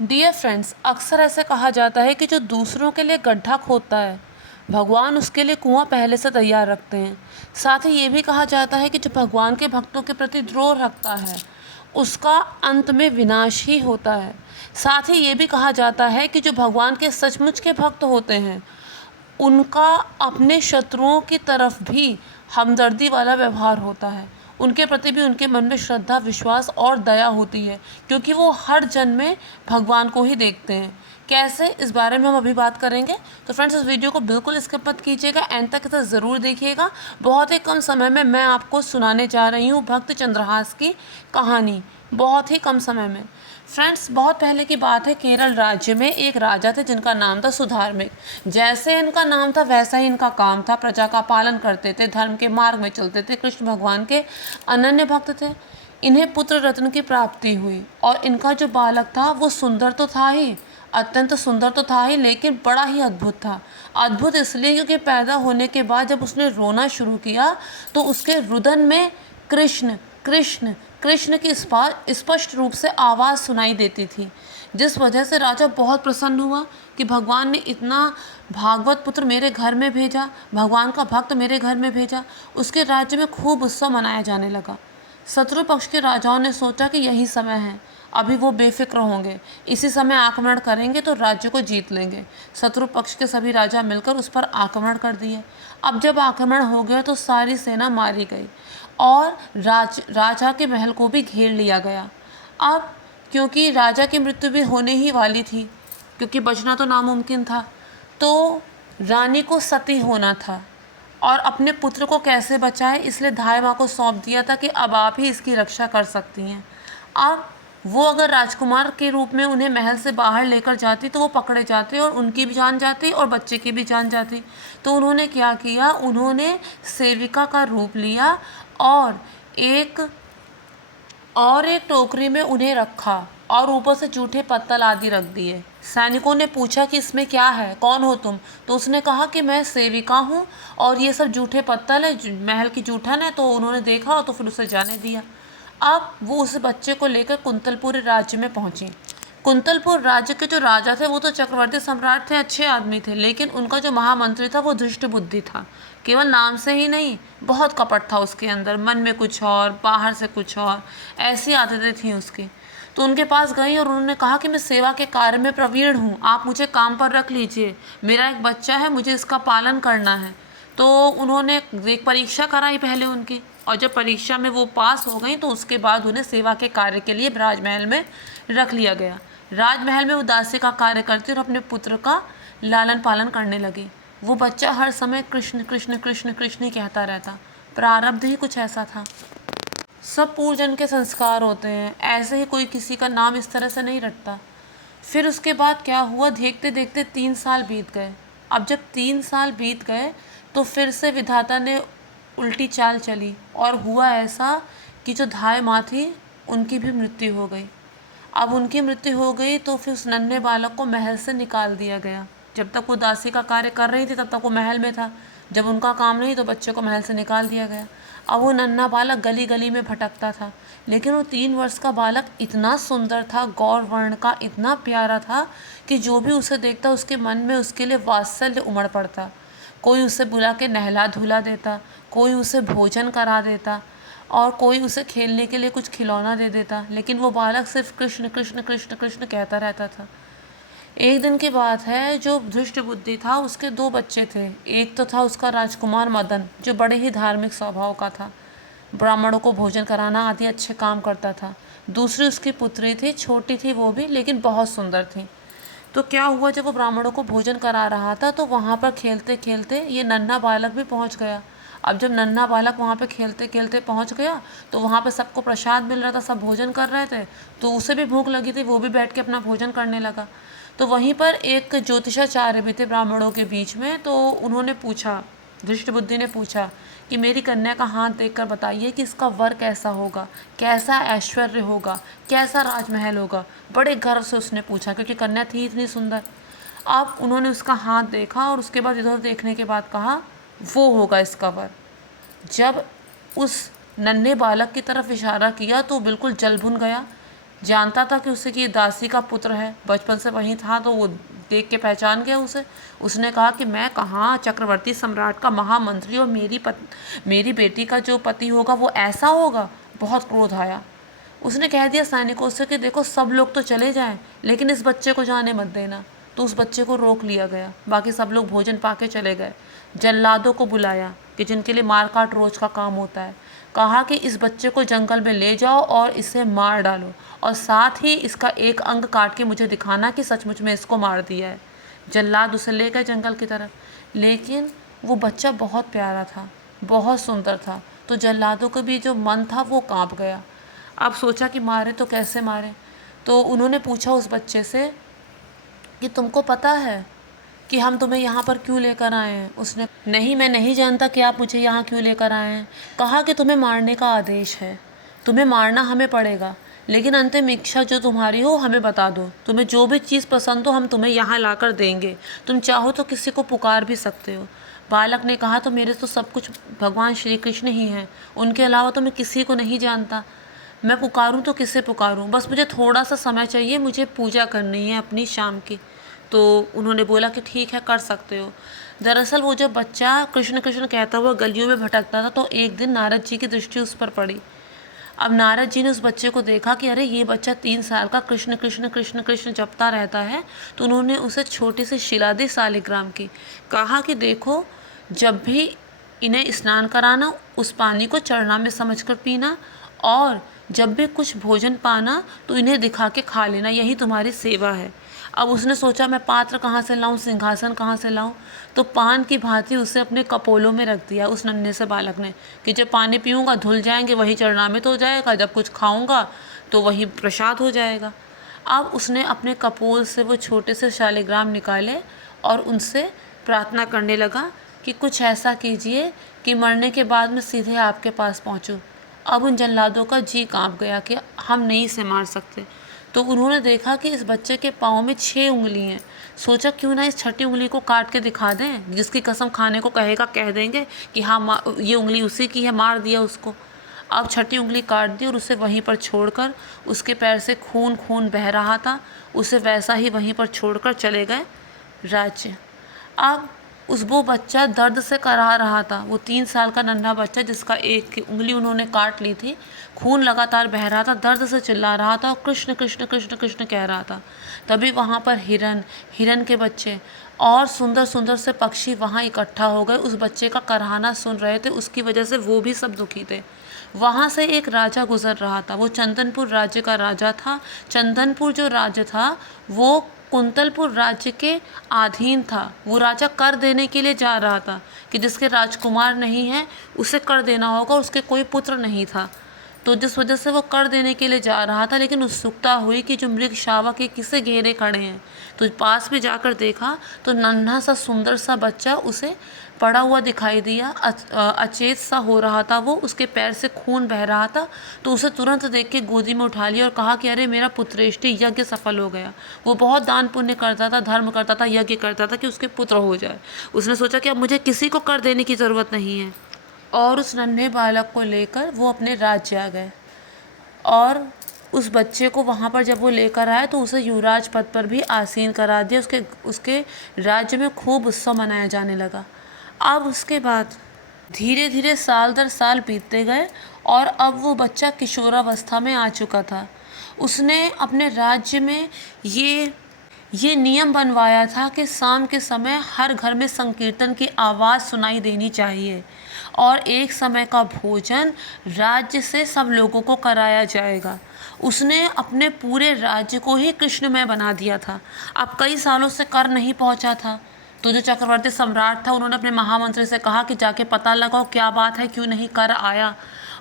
Dear friends, अक्सर ऐसे कहा जाता है कि जो दूसरों के लिए गड्ढा खोदता है, भगवान उसके लिए कुआं पहले से तैयार रखते हैं। साथ ही ये भी कहा जाता है कि जो भगवान के भक्तों के प्रति द्रोह रखता है, उसका अंत में विनाश ही होता है। साथ ही ये भी कहा जाता है कि जो भगवान के सचमुच के भक्त होते हैं, उनका अपने शत्रुओं की तरफ भी हमदर्दी वाला व्यवहार होता है। उनके प्रति भी उनके मन में श्रद्धा, विश्वास और दया होती है, क्योंकि वो हर जन्म में भगवान को ही देखते हैं। कैसे, इस बारे में हम अभी बात करेंगे। तो फ्रेंड्स, इस वीडियो को बिल्कुल स्किप मत कीजिएगा, एंड तक इसे ज़रूर देखिएगा। बहुत ही कम समय में मैं आपको सुनाने जा रही हूँ भक्त चंद्रहास की कहानी, बहुत ही कम समय में। फ्रेंड्स, बहुत पहले की बात है, केरल राज्य में एक राजा थे जिनका नाम था सुधार्मिक। जैसे इनका नाम था वैसा ही इनका काम था, प्रजा का पालन करते थे, धर्म के मार्ग में चलते थे, कृष्ण भगवान के अनन्य भक्त थे। इन्हें पुत्र रत्न की प्राप्ति हुई और इनका जो बालक था वो सुंदर तो था ही, अत्यंत सुंदर तो था ही, लेकिन बड़ा ही अद्भुत था। अद्भुत इसलिए क्योंकि पैदा होने के बाद जब उसने रोना शुरू किया तो उसके रुदन में कृष्ण कृष्ण कृष्ण की स्पष्ट रूप से आवाज़ सुनाई देती थी, जिस वजह से राजा बहुत प्रसन्न हुआ कि भगवान ने इतना भागवत पुत्र मेरे घर में भेजा, भगवान का भक्त मेरे घर में भेजा। उसके राज्य में खूब उत्सव मनाया जाने लगा। शत्रु पक्ष के राजाओं ने सोचा कि यही समय है, अभी वो बेफिक्र होंगे, इसी समय आक्रमण करेंगे तो राज्य को जीत लेंगे। शत्रु पक्ष के सभी राजा मिलकर उस पर आक्रमण कर दिए। अब जब आक्रमण हो गया तो सारी सेना मारी गई और राजा के महल को भी घेर लिया गया। अब क्योंकि राजा की मृत्यु भी होने ही वाली थी, क्योंकि बचना तो नामुमकिन था, तो रानी को सती होना था और अपने पुत्र को कैसे बचाए, इसलिए धाय माँ को सौंप दिया था कि अब आप ही इसकी रक्षा कर सकती हैं। अब वो अगर राजकुमार के रूप में उन्हें महल से बाहर लेकर जाती तो वो पकड़े जाते और उनकी भी जान जाती और बच्चे की भी जान जाती। तो उन्होंने क्या किया, उन्होंने सेविका का रूप लिया और एक टोकरी में उन्हें रखा और ऊपर से जूठे पत्तल आदि रख दिए। सैनिकों ने पूछा कि इसमें क्या है, कौन हो तुम? तो उसने कहा कि मैं सेविका हूँ और ये सब जूठे पत्तल है, महल की जूठन है। तो उन्होंने देखा और तो फिर उसे जाने दिया। अब वो उस बच्चे को लेकर कुंतलपुर राज्य में पहुँची। कुंतलपुर राज्य के जो राजा थे वो तो चक्रवर्ती सम्राट थे, अच्छे आदमी थे, लेकिन उनका जो महामंत्री था वो धृष्ट बुद्धि था। केवल नाम से ही नहीं, बहुत कपट था उसके अंदर, मन में कुछ और, बाहर से कुछ और, ऐसी आदतें थी उसकी। तो उनके पास गई और उन्होंने कहा कि मैं सेवा के कार्य में प्रवीण हूँ, आप मुझे काम पर रख लीजिए, मेरा एक बच्चा है, मुझे इसका पालन करना है। तो उन्होंने एक परीक्षा कराई पहले उनकी, और जब परीक्षा में वो पास हो गई तो उसके बाद उन्हें सेवा के कार्य के लिए राजमहल में रख लिया गया। राजमहल में वो दासी का कार्य करती और अपने पुत्र का लालन पालन करने लगी। वो बच्चा हर समय कृष्ण कृष्ण कृष्ण कृष्ण ही कहता रहता। प्रारब्ध ही कुछ ऐसा था। सब पूर्वजन्म के संस्कार होते हैं, ऐसे ही कोई किसी का नाम इस तरह से नहीं रखता। फिर उसके बाद क्या हुआ, देखते देखते 3 साल बीत गए। अब जब 3 साल बीत गए तो फिर से विधाता ने उल्टी चाल चली और हुआ ऐसा कि जो धाय माँ थी उनकी भी मृत्यु हो गई। अब उनकी मृत्यु हो गई तो फिर उस नन्हे बालक को महल से निकाल दिया गया। जब तक वो दासी का कार्य कर रही थी तब तक वो महल में था, जब उनका काम नहीं तो बच्चे को महल से निकाल दिया गया। अब वो नन्हा बालक गली गली में भटकता था, लेकिन वो 3 वर्ष का बालक इतना सुंदर था, गौर वर्ण का, इतना प्यारा था कि जो भी उसे देखता उसके मन में उसके लिए वात्सल्य उमड़ पड़ता। कोई उसे बुला के नहला धुला देता, कोई उसे भोजन करा देता और कोई उसे खेलने के लिए कुछ खिलौना दे देता, लेकिन वो बालक सिर्फ कृष्ण कृष्ण कृष्ण कृष्ण कहता रहता था। एक दिन की बात है, जो धृष्ट बुद्धि था उसके 2 बच्चे थे। एक तो था उसका राजकुमार मदन, जो बड़े ही धार्मिक स्वभाव का था, ब्राह्मणों को भोजन कराना आदि अच्छे काम करता था। दूसरी उसकी पुत्री थी, छोटी थी वो भी, लेकिन बहुत सुंदर थी। तो क्या हुआ, जब वो ब्राह्मणों को भोजन करा रहा था तो वहाँ पर खेलते खेलते ये नन्हा बालक भी पहुँच गया। अब जब नन्हा बालक वहाँ पे खेलते खेलते पहुँच गया तो वहाँ पे सबको प्रसाद मिल रहा था, सब भोजन कर रहे थे, तो उसे भी भूख लगी थी, वो भी बैठ के अपना भोजन करने लगा। तो वहीं पर एक ज्योतिषाचार्य भी थे ब्राह्मणों के बीच में। तो उन्होंने पूछा, धृष्ट बुद्धि ने पूछा कि मेरी कन्या का हाथ देखकर बताइए कि इसका वर कैसा होगा, कैसा ऐश्वर्य होगा, कैसा राजमहल होगा। बड़े गर्व से उसने पूछा, क्योंकि कन्या थी इतनी सुंदर। अब उन्होंने उसका हाथ देखा और उसके बाद इधर देखने के बाद कहा, वो होगा इसका वर। जब उस नन्हे बालक की तरफ इशारा किया तो बिल्कुल जल भुन गया। जानता था कि उसे कि ये दासी का पुत्र है, बचपन से वहीं था, तो वो देख के पहचान गया उसे। उसने कहा कि मैं कहाँ, चक्रवर्ती सम्राट का महामंत्री और मेरी बेटी का जो पति होगा वो ऐसा होगा। बहुत क्रोध आया। उसने कह दिया सैनिकों से कि देखो सब लोग तो चले जाएं, लेकिन इस बच्चे को जाने मत देना। तो उस बच्चे को रोक लिया गया। बाकी सब लोग भोजन पाके चले गए। जल्लादों को बुलाया कि जिनके लिए मार काट रोज का काम होता है। कहा कि इस बच्चे को जंगल में ले जाओ और इसे मार डालो, और साथ ही इसका एक अंग काट के मुझे दिखाना कि सचमुच में इसको मार दिया है। जल्लाद उसे ले गए जंगल की तरफ, लेकिन वो बच्चा बहुत प्यारा था, बहुत सुंदर था। तो जल्लादों का भी जो मन था वो कांप गया। अब सोचा कि मारे तो कैसे मारे। तो उन्होंने पूछा उस बच्चे से कि तुमको पता है कि हम तुम्हें यहाँ पर क्यों लेकर आए हैं? उसने नहीं, मैं नहीं जानता कि आप मुझे यहाँ क्यों लेकर आए हैं। कहा कि तुम्हें मारने का आदेश है, तुम्हें मारना हमें पड़ेगा, लेकिन अंतिम इच्छा जो तुम्हारी हो हमें बता दो। तुम्हें जो भी चीज़ पसंद हो हम तुम्हें यहाँ लाकर देंगे। तुम चाहो तो किसी को पुकार भी सकते हो। बालक ने कहा तो मेरे तो सब कुछ भगवान श्री कृष्ण ही हैं, उनके अलावा तो मैं किसी को नहीं जानता। मैं पुकारूं तो किसे पुकारूं? बस मुझे थोड़ा सा समय चाहिए, मुझे पूजा करनी है अपनी शाम की। तो उन्होंने बोला कि ठीक है, कर सकते हो। दरअसल वो जब बच्चा कृष्ण कृष्ण कहता हुआ गलियों में भटकता था, तो एक दिन नारद जी की दृष्टि उस पर पड़ी। अब नारद जी ने उस बच्चे को देखा कि अरे ये बच्चा 3 साल का कृष्ण कृष्ण कृष्ण कृष्ण जपता रहता है। तो उन्होंने उसे छोटी सी शिला दी शालिग्राम की। कहा कि देखो, जब भी इन्हें स्नान कराना उस पानी को चरना में समझकर पीना, और जब भी कुछ भोजन पाना तो इन्हें दिखा के खा लेना, यही तुम्हारी सेवा है। अब उसने सोचा मैं पात्र कहाँ से लाऊं, सिंहासन कहाँ से लाऊं। तो पान की भांति उसे अपने कपोलों में रख दिया उस नन्हे से बालक ने कि जब पानी पीऊँगा धुल जाएंगे, वही चरणामृत हो जाएगा, जब कुछ खाऊंगा तो वही प्रसाद हो जाएगा। अब उसने अपने कपोल से वो छोटे से शालिग्राम निकाले और उनसे प्रार्थना करने लगा कि कुछ ऐसा कीजिए कि मरने के बाद मैं सीधे आपके पास पहुँचूँ। अब उन जल्लादों का जी कांप गया कि हम नहीं इसे मार सकते। तो उन्होंने देखा कि इस बच्चे के पाँव में 6 उंगली हैं। सोचा क्यों ना इस छठी उंगली को काट के दिखा दें, जिसकी कसम खाने को कहेगा कह देंगे कि हाँ ये उंगली उसी की है, मार दिया उसको। अब छठी उंगली काट दी और उसे वहीं पर छोड़कर, उसके पैर से खून खून बह रहा था, उसे वैसा ही वहीं पर छोड़कर चले गए राज्य। अब वो बच्चा दर्द से कराह रहा था। वो 3 साल का नन्हा बच्चा जिसका एक उंगली उन्होंने काट ली थी, खून लगातार बह रहा था, दर्द से चिल्ला रहा था और कृष्ण कृष्ण कृष्ण कृष्ण कह रहा था। तभी वहाँ पर हिरन के बच्चे और सुंदर सुंदर से पक्षी वहाँ इकट्ठा हो गए। उस बच्चे का कराहना सुन रहे थे, उसकी वजह से वो भी सब दुखी थे। वहाँ से एक राजा गुजर रहा था। वो चंदनपुर राज्य का राजा था। चंदनपुर जो राज्य था वो कुंतलपुर राज्य के अधीन था। वो राजा कर देने के लिए जा रहा था कि जिसके राजकुमार नहीं है उसे कर देना होगा, उसके कोई पुत्र नहीं था। तो जिस वजह से वो कर देने के लिए जा रहा था, लेकिन उत्सुकता हुई कि जो मृग शावक है किसे घेरे खड़े हैं। तो पास में जाकर देखा तो नन्हा सा सुंदर सा बच्चा उसे पड़ा हुआ दिखाई दिया। अचेत सा हो रहा था वो, उसके पैर से खून बह रहा था। तो उसे तुरंत देख के गोदी में उठा लिया और कहा कि अरे मेरा पुत्रेष्टि यज्ञ सफल हो गया। वो बहुत दान पुण्य करता था, धर्म करता था, यज्ञ करता था कि उसके पुत्र हो जाए। उसने सोचा कि अब मुझे किसी को कर देने की ज़रूरत नहीं है, और उस नन्हे बालक को लेकर वो अपने राज्य आ गए। और उस बच्चे को वहाँ पर जब वो लेकर आए तो उसे युवराज पद पर भी आसीन करा दिया। उसके राज्य में खूब उत्सव मनाया जाने लगा। अब उसके बाद धीरे धीरे साल दर साल बीतते गए और अब वो बच्चा किशोरावस्था में आ चुका था। उसने अपने राज्य में ये नियम बनवाया था कि शाम के समय हर घर में संकीर्तन की आवाज़ सुनाई देनी चाहिए और एक समय का भोजन राज्य से सब लोगों को कराया जाएगा। उसने अपने पूरे राज्य को ही कृष्णमय बना दिया था। अब कई सालों से कर नहीं पहुंचा था, तो जो चक्रवर्ती सम्राट था उन्होंने अपने महामंत्री से कहा कि जाके पता लगाओ क्या बात है, क्यों नहीं कर आया,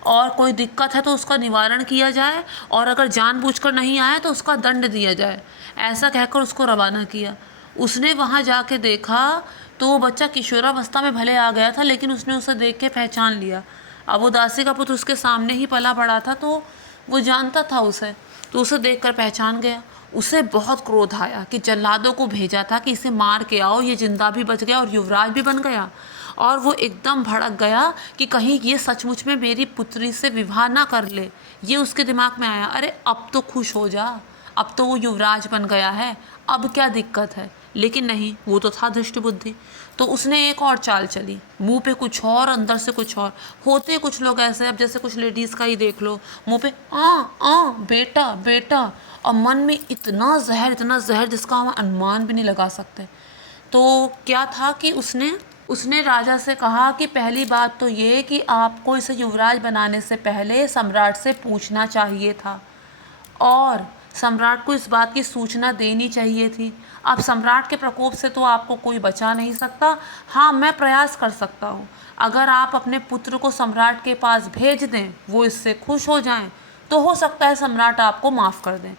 और कोई दिक्कत है तो उसका निवारण किया जाए, और अगर जानबूझकर नहीं आया तो उसका दंड दिया जाए। ऐसा कहकर उसको रवाना किया। उसने वहाँ जाके देखा तो वो बच्चा किशोरावस्था में भले आ गया था, लेकिन उसने उसे देख के पहचान लिया। अब वो दासी का पुत्र उसके सामने ही पला पड़ा था, तो वो जानता था उसे, तो उसे देखकर पहचान गया। उसे बहुत क्रोध आया कि जल्लादों को भेजा था कि इसे मार के आओ, ये जिंदा भी बच गया और युवराज भी बन गया, और वो एकदम भड़क गया कि कहीं ये सचमुच में मेरी पुत्री से विवाह ना कर ले। ये उसके दिमाग में आया, अरे अब तो खुश हो जा, अब तो वो युवराज बन गया है, अब क्या दिक्कत है। लेकिन नहीं, वो तो था धृष्ट बुद्धि। तो उसने एक और चाल चली, मुंह पे कुछ और अंदर से कुछ और। होते कुछ लोग ऐसे, अब जैसे कुछ लेडीज़ का ही देख लो, मुंह पे बेटा बेटा, और मन में इतना जहर जिसका हम अनुमान भी नहीं लगा सकते। तो क्या था कि उसने राजा से कहा कि पहली बात तो ये कि आपको इसे युवराज बनाने से पहले सम्राट से पूछना चाहिए था और सम्राट को इस बात की सूचना देनी चाहिए थी। अब सम्राट के प्रकोप से तो आपको कोई बचा नहीं सकता। हाँ, मैं प्रयास कर सकता हूँ, अगर आप अपने पुत्र को सम्राट के पास भेज दें, वो इससे खुश हो जाएं, तो हो सकता है सम्राट आपको माफ़ कर दें।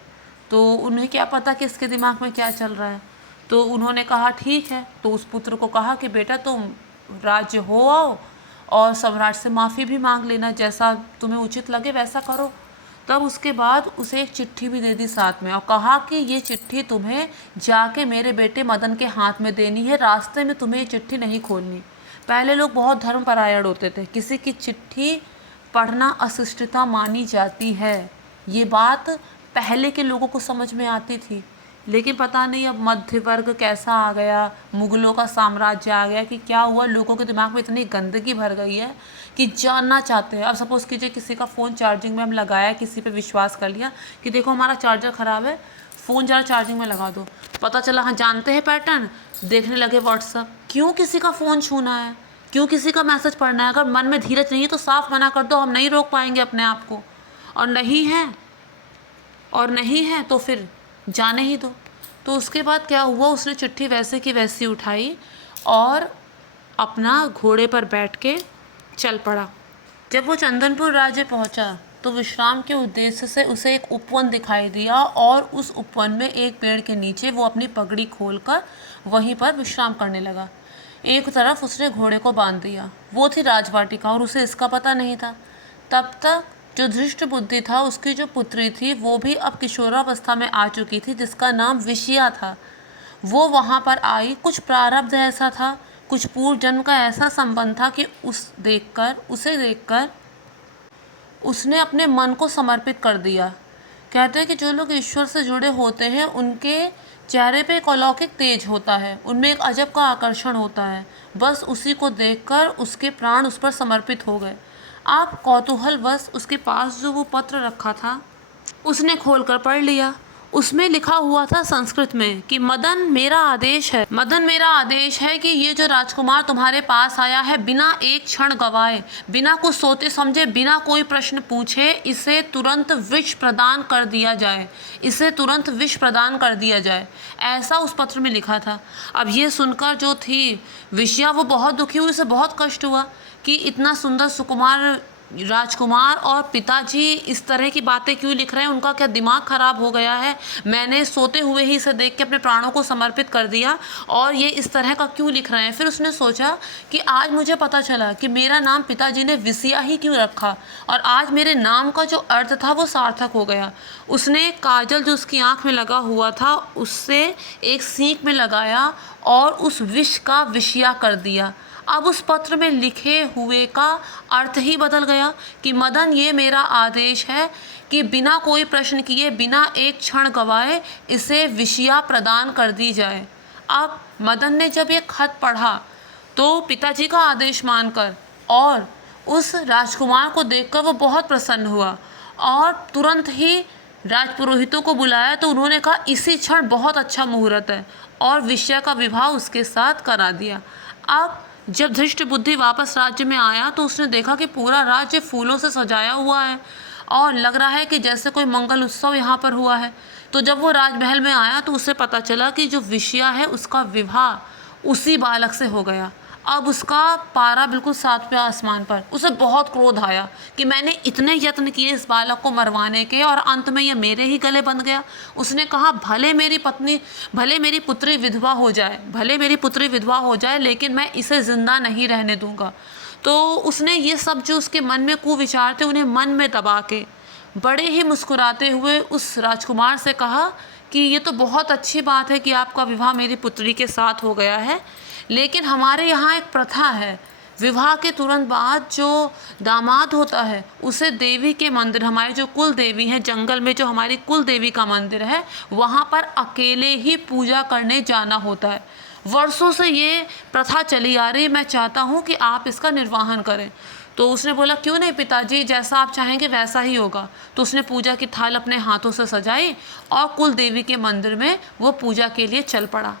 तो उन्हें क्या पता कि इसके दिमाग में क्या चल रहा है। तो उन्होंने कहा ठीक है। तो उस पुत्र को कहा कि बेटा तुम राज्य हो आओ और सम्राट से माफ़ी भी मांग लेना, जैसा तुम्हें उचित लगे वैसा करो। तब उसके बाद उसे एक चिट्ठी भी दे दी साथ में और कहा कि ये चिट्ठी तुम्हें जाके मेरे बेटे मदन के हाथ में देनी है, रास्ते में तुम्हें ये चिट्ठी नहीं खोलनी। पहले लोग बहुत धर्मपरायण होते थे, किसी की चिट्ठी पढ़ना अशिष्टता मानी जाती है। ये बात पहले के लोगों को समझ में आती थी, लेकिन पता नहीं अब मध्य वर्ग कैसा आ गया, मुगलों का साम्राज्य आ गया कि क्या हुआ, लोगों के दिमाग में इतनी गंदगी भर गई है कि जानना चाहते हैं। अब सपोज़ कीजिए किसी का फ़ोन चार्जिंग में हम लगाया, किसी पे विश्वास कर लिया कि देखो हमारा चार्जर ख़राब है, फ़ोन ज़रा चार्जिंग में लगा दो। पता चला हाँ जानते हैं पैटर्न, देखने लगे व्हाट्सअप। क्यों किसी का फ़ोन छूना है, क्यों किसी का मैसेज पढ़ना है। अगर मन में धीरज नहीं है तो साफ मना कर दो, हम नहीं रोक पाएंगे अपने आप को, और नहीं है तो फिर जाने ही दो। तो उसके बाद क्या हुआ, उसने चिट्ठी वैसे की वैसी उठाई और अपना घोड़े पर बैठ के चल पड़ा। जब वो चंदनपुर राज्य पहुंचा तो विश्राम के उद्देश्य से उसे एक उपवन दिखाई दिया और उस उपवन में एक पेड़ के नीचे वो अपनी पगड़ी खोलकर वहीं पर विश्राम करने लगा। एक तरफ उसने घोड़े को बांध दिया, वो थी राजवाटिका और उसे इसका पता नहीं था। तब तक जो धृष्ट बुद्धि था, उसकी जो पुत्री थी वो भी अब किशोरावस्था में आ चुकी थी, जिसका नाम विषया था। वो वहाँ पर आई, कुछ प्रारब्ध ऐसा था, कुछ पूर्व जन्म का ऐसा संबंध था कि उसे देखकर उसने अपने मन को समर्पित कर दिया। कहते हैं कि जो लोग ईश्वर से जुड़े होते हैं उनके चेहरे पे एक अलौकिक तेज होता है, उनमें एक अजब का आकर्षण होता है। बस उसी को देखकर उसके प्राण उस पर समर्पित हो गए। आप कौतूहलवश उसके पास जो वो पत्र रखा था उसने खोलकर पढ़ लिया। उसमें लिखा हुआ था संस्कृत में कि मदन मेरा आदेश है कि ये जो राजकुमार तुम्हारे पास आया है, बिना एक क्षण गवाए, बिना कुछ सोचे समझे, बिना कोई प्रश्न पूछे इसे तुरंत विष प्रदान कर दिया जाए। ऐसा उस पत्र में लिखा था। अब ये सुनकर जो थी विषया, वो बहुत दुखी हुई, उसे बहुत कष्ट हुआ कि इतना सुंदर सुकुमार राजकुमार और पिताजी इस तरह की बातें क्यों लिख रहे हैं, उनका क्या दिमाग खराब हो गया है। मैंने सोते हुए ही इसे देख के अपने प्राणों को समर्पित कर दिया और ये इस तरह का क्यों लिख रहे हैं। फिर उसने सोचा कि आज मुझे पता चला कि मेरा नाम पिताजी ने विषया ही क्यों रखा और आज मेरे नाम का जो अर्थ था वो सार्थक हो गया। उसने काजल जो उसकी आँख में लगा हुआ था उससे एक सीख में लगाया और उस विष का विषया कर दिया। अब उस पत्र में लिखे हुए का अर्थ ही बदल गया कि मदन, ये मेरा आदेश है कि बिना कोई प्रश्न किए, बिना एक क्षण गवाए इसे विषया प्रदान कर दी जाए। अब मदन ने जब ये खत पढ़ा तो पिताजी का आदेश मानकर और उस राजकुमार को देखकर वो बहुत प्रसन्न हुआ और तुरंत ही राजपुरोहितों को बुलाया। तो उन्होंने कहा इसी क्षण बहुत अच्छा मुहूर्त है और विषया का विवाह उसके साथ करा दिया। अब जब धृष्ट बुद्धि वापस राज्य में आया तो उसने देखा कि पूरा राज्य फूलों से सजाया हुआ है और लग रहा है कि जैसे कोई मंगल उत्सव यहाँ पर हुआ है। तो जब वो राजमहल में आया तो उसे पता चला कि जो विषया है उसका विवाह उसी बालक से हो गया। अब उसका पारा बिल्कुल 7वें आसमान पर। उसे बहुत क्रोध आया कि मैंने इतने यत्न किए इस बालक को मरवाने के और अंत में यह मेरे ही गले बंध गया। उसने कहा भले मेरी पुत्री विधवा हो जाए, लेकिन मैं इसे जिंदा नहीं रहने दूंगा। तो उसने ये सब जो उसके मन में कुविचार थे उन्हें मन में दबा के बड़े ही मुस्कुराते हुए उस राजकुमार से कहा कि ये तो बहुत अच्छी बात है कि आपका विवाह मेरी पुत्री के साथ हो गया है, लेकिन हमारे यहाँ एक प्रथा है, विवाह के तुरंत बाद जो दामाद होता है उसे देवी के मंदिर, हमारी जो कुल देवी है, जंगल में जो हमारी कुल देवी का मंदिर है, वहाँ पर अकेले ही पूजा करने जाना होता है। वर्षों से ये प्रथा चली आ रही, मैं चाहता हूँ कि आप इसका निर्वहन करें। तो उसने बोला क्यों नहीं पिताजी, जैसा आप चाहेंगे वैसा ही होगा। तो उसने पूजा की थाल अपने हाथों से सजाई और कुल देवी के मंदिर में वो पूजा के लिए चल पड़ा।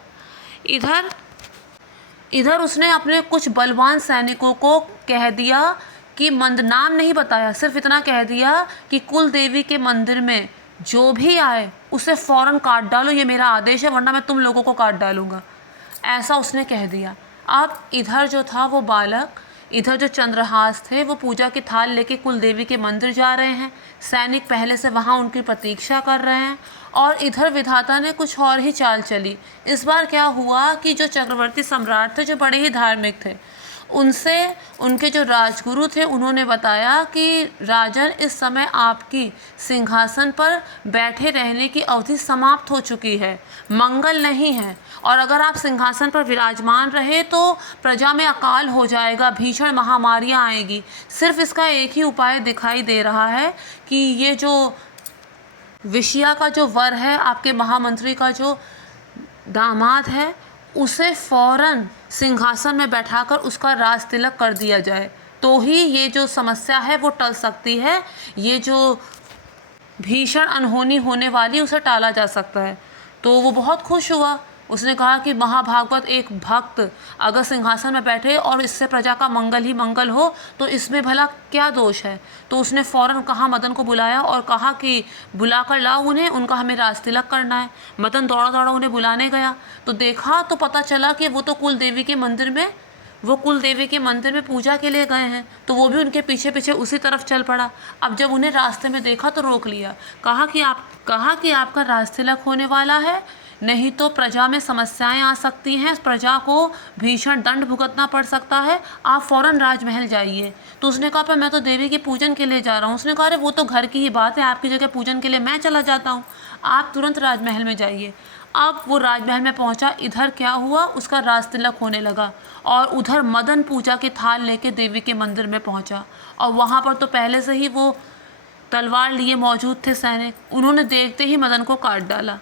इधर उसने अपने कुछ बलवान सैनिकों को कह दिया कि नाम नहीं बताया, सिर्फ इतना कह दिया कि कुल देवी के मंदिर में जो भी आए उसे फ़ौरन काट डालो, ये मेरा आदेश है, वरना मैं तुम लोगों को काट डालूँगा, ऐसा उसने कह दिया। अब इधर जो था वो बालक, इधर जो चंद्रहास थे वो पूजा की थाल लेके कुल देवी के मंदिर जा रहे हैं। सैनिक पहले से वहाँ उनकी प्रतीक्षा कर रहे हैं और इधर विधाता ने कुछ और ही चाल चली। इस बार क्या हुआ कि जो चक्रवर्ती सम्राट थे, जो बड़े ही धार्मिक थे, उनसे उनके जो राजगुरु थे उन्होंने बताया कि राजन, इस समय आपकी सिंहासन पर बैठे रहने की अवधि समाप्त हो चुकी है, मंगल नहीं है, और अगर आप सिंहासन पर विराजमान रहे तो प्रजा में अकाल हो जाएगा, भीषण महामारियां आएगी। सिर्फ इसका एक ही उपाय दिखाई दे रहा है कि ये जो विषया का जो वर है, आपके महामंत्री का जो दामाद है, उसे फ़ौरन सिंहासन में बैठाकर उसका राज तिलक कर दिया जाए, तो ही ये जो समस्या है वो टल सकती है, ये जो भीषण अनहोनी होने वाली उसे टाला जा सकता है। तो वो बहुत खुश हुआ। उसने कहा कि महाभागवत एक भक्त अगर सिंहासन में बैठे और इससे प्रजा का मंगल ही मंगल हो तो इसमें भला क्या दोष है। तो उसने फ़ौरन कहा, मदन को बुलाया और कहा कि बुला कर लाओ उन्हें, उनका हमें राज तिलक करना है। मदन दौड़ा दौड़ा उन्हें बुलाने गया तो देखा तो पता चला कि वो कुल देवी के मंदिर में पूजा के लिए गए हैं। तो वो भी उनके पीछे पीछे उसी तरफ चल पड़ा। अब जब उन्हें रास्ते में देखा तो रोक लिया, कहा कि आपका राज तिलक होने वाला है, नहीं तो प्रजा में समस्याएं आ सकती हैं, प्रजा को भीषण दंड भुगतना पड़ सकता है, आप फ़ौरन राजमहल जाइए। तो उसने कहा पर मैं तो देवी के पूजन के लिए जा रहा हूँ। उसने कहा अरे वो तो घर की ही बात है, आपकी जगह पूजन के लिए मैं चला जाता हूँ, आप तुरंत राजमहल में जाइए। अब वो राजमहल में पहुँचा। इधर क्या हुआ, उसका राज तिलक होने लगा और उधर मदन पूजा की थाल लेके देवी के मंदिर में पहुँचा और वहाँ पर तो पहले से ही वो तलवार लिए मौजूद थे सैनिक। उन्होंने देखते ही मदन को काट डाला।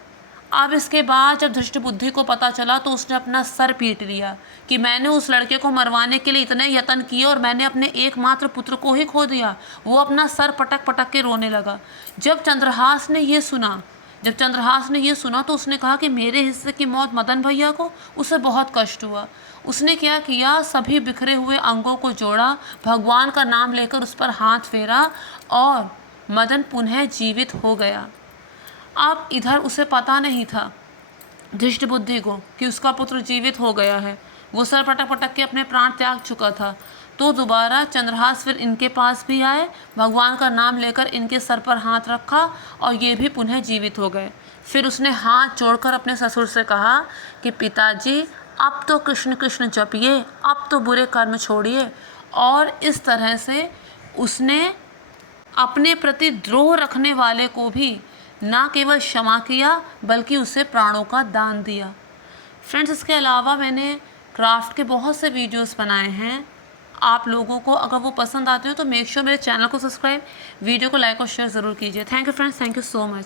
अब इसके बाद जब धृष्टबुद्धि को पता चला तो उसने अपना सर पीट लिया कि मैंने उस लड़के को मरवाने के लिए इतने यत्न किए और मैंने अपने एकमात्र पुत्र को ही खो दिया। वो अपना सर पटक पटक के रोने लगा। जब चंद्रहास ने ये सुना तो उसने कहा कि मेरे हिस्से की मौत मदन भैया को, उसे बहुत कष्ट हुआ। उसने क्या किया, सभी बिखरे हुए अंगों को जोड़ा, भगवान का नाम लेकर उस पर हाथ फेरा और मदन पुनः जीवित हो गया। अब इधर उसे पता नहीं था धृष्टबुद्धि को कि उसका पुत्र जीवित हो गया है। वो सर पटक पटक के अपने प्राण त्याग चुका था। तो दोबारा चंद्रहास फिर इनके पास भी आए, भगवान का नाम लेकर इनके सर पर हाथ रखा और ये भी पुनः जीवित हो गए। फिर उसने हाथ जोड़कर अपने ससुर से कहा कि पिताजी, अब तो कृष्ण कृष्ण जपिए, अब तो बुरे कर्म छोड़िए। और इस तरह से उसने अपने प्रति द्रोह रखने वाले को भी ना केवल क्षमा किया बल्कि उसे प्राणों का दान दिया। फ्रेंड्स, इसके अलावा मैंने क्राफ्ट के बहुत से वीडियोस बनाए हैं। आप लोगों को अगर वो पसंद आते हो तो मेक श्योर मेरे चैनल को सब्सक्राइब, वीडियो को लाइक और शेयर ज़रूर कीजिए। Thank you friends, thank you so much.